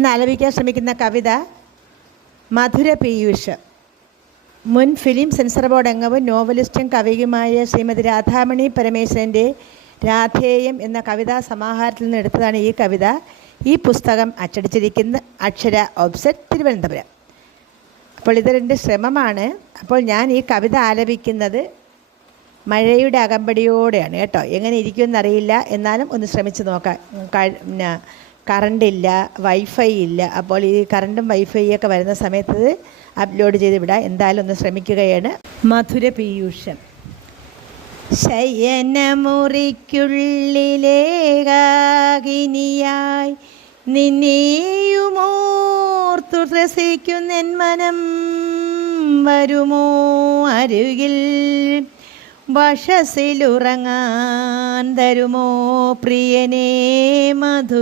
ഇന്ന് ആലപിക്കാൻ ശ്രമിക്കുന്ന കവിത മധുര പീയൂഷ് മുൻ ഫിലിം സെൻസർ ബോർഡ് അംഗവും നോവലിസ്റ്റും കവിയുമായ ശ്രീമതി രാധാമണി പരമേശ്വരന്റെ രാധേയം എന്ന കവിതാ സമാഹാരത്തിൽ നിന്ന് എടുത്തതാണ് ഈ കവിത. ഈ പുസ്തകം അച്ചടിച്ചിരിക്കുന്ന അക്ഷര ഓബ്സെറ്റ് തിരുവനന്തപുരം. അപ്പോൾ ഇത് രണ്ട് ശ്രമമാണ്. അപ്പോൾ ഞാൻ ഈ കവിത ആലപിക്കുന്നത് മഴയുടെ അകമ്പടിയോടെയാണ് കേട്ടോ. എങ്ങനെ ഇരിക്കുമെന്നറിയില്ല എന്നാലും ഒന്ന് ശ്രമിച്ചു നോക്കാം. ക- കറണ്ടില്ല വൈഫൈ ഇല്ല. അപ്പോൾ ഈ കറണ്ടും വൈഫൈ ഒക്കെ വരുന്ന സമയത്ത് അപ്ലോഡ് ചെയ്ത് വിടാം. എന്തായാലും ഒന്ന് ശ്രമിക്കുകയാണ്. മധുര പീയൂഷൻ. ശയനമുറിക്കുള്ളിലേകാകിനിയായി നിന്നെയുമോർത്തു ത്രസിക്കുന്നെൻ മനം വരുമോ അരുകിൽ? വശസിലുറങ്ങാൻ തരുമോ പ്രിയനേ മധുരവീയൂഷം?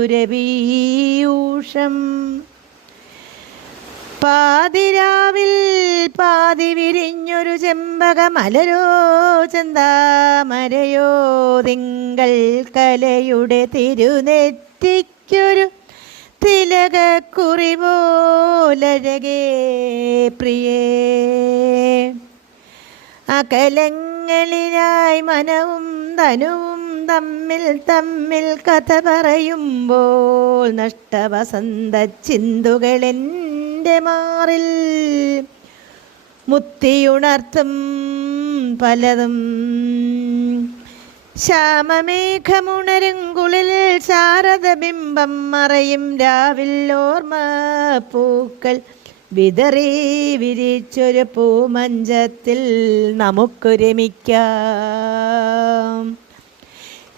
പാതിരാവിൽ പാതി വിരിഞ്ഞൊരു ചെമ്പക മലരോ ചന്താമരയോ തിങ്കൾ കലയുടെ തിരുനെറ്റിക്കൊരു തിലകക്കുറി പോലഴകേ പ്രിയേ അകലങ്ങളിലായി മനവും ധനവും തമ്മിൽ തമ്മിൽ കഥ പറയുമ്പോൾ നഷ്ടവസന്ത ചിന്തുകളെന്റെ മാറിൽ. മുത്തിയുണർത്തും പലതും. ശ്യാമമേഘമുണരും കുളിൽ ശാരദബിംബം മറയും രാവിൽ ഓർമ്മ പൂക്കൾ വിതറി വിരിച്ചൊരു പൂമഞ്ചത്തിൽ നമുക്കൊരുമിക്കാം.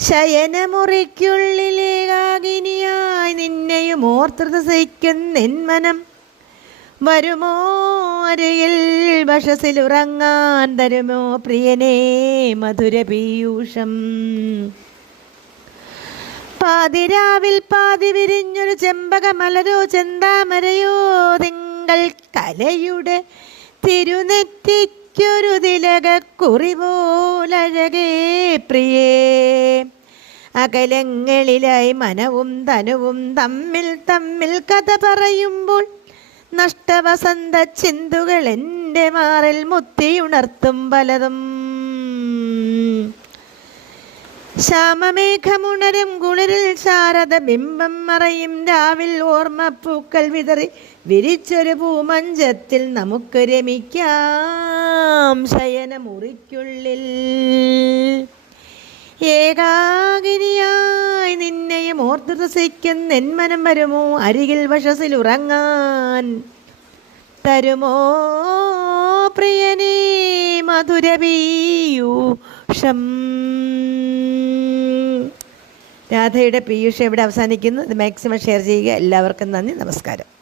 ശയനമുറിക്കുള്ളിലെ കാകിനിയായി നിന്നെയും ഓർത്തൃത സഹിക്കുന്നെന്മനം വരുമോ അരയിൽ വഷസിലുറങ്ങാൻ തരുമോ പ്രിയനേ മധുര പീയൂഷം പാതിരാവിൽ പാതി വിരിഞ്ഞൊരു ചെമ്പകമലരോ ചെന്താമരയോ ചെന്താമരയോ തിങ്കൾ കലയുടെ തിരുനെറ്റിക്കൊരു തിലകക്കുറി പോലഴകേ പ്രിയേ. അകലങ്ങളിലായി മനവും തനുവും തമ്മിൽ തമ്മിൽ കഥ പറയുമ്പോൾ നഷ്ടവസന്ത ചിന്തുകൾ എന്റെ മാറിൽ മുത്തിയുണർത്തും പലതും. ശ്യാമമേഘമുണരും കുളിരിൽ ശാരദ ബിംബം മറയും. രാവിൽ ഓർമ്മപ്പൂക്കൾ വിതറി വിരിച്ചൊരു പൂമഞ്ചത്തിൽ നമുക്ക് രമിക്കാം ശയനമുറിക്കുള്ളിൽ. ഏകാഗിനിയായി നിന്നെയും ഓർത്തു രസിക്കുന്ന എന്മനം വരുമോ? അരികിൽ വശസിൽ ഉറങ്ങാൻ തരുമോ? പ്രിയനേ മധുരപീയൂഷം രാധയുടെ പീയൂഷം ഇവിടെ അവസാനിക്കുന്നു? ഇത് മാക്സിമം ഷെയർ ചെയ്യുക. എല്ലാവർക്കും നന്ദി. നമസ്കാരം.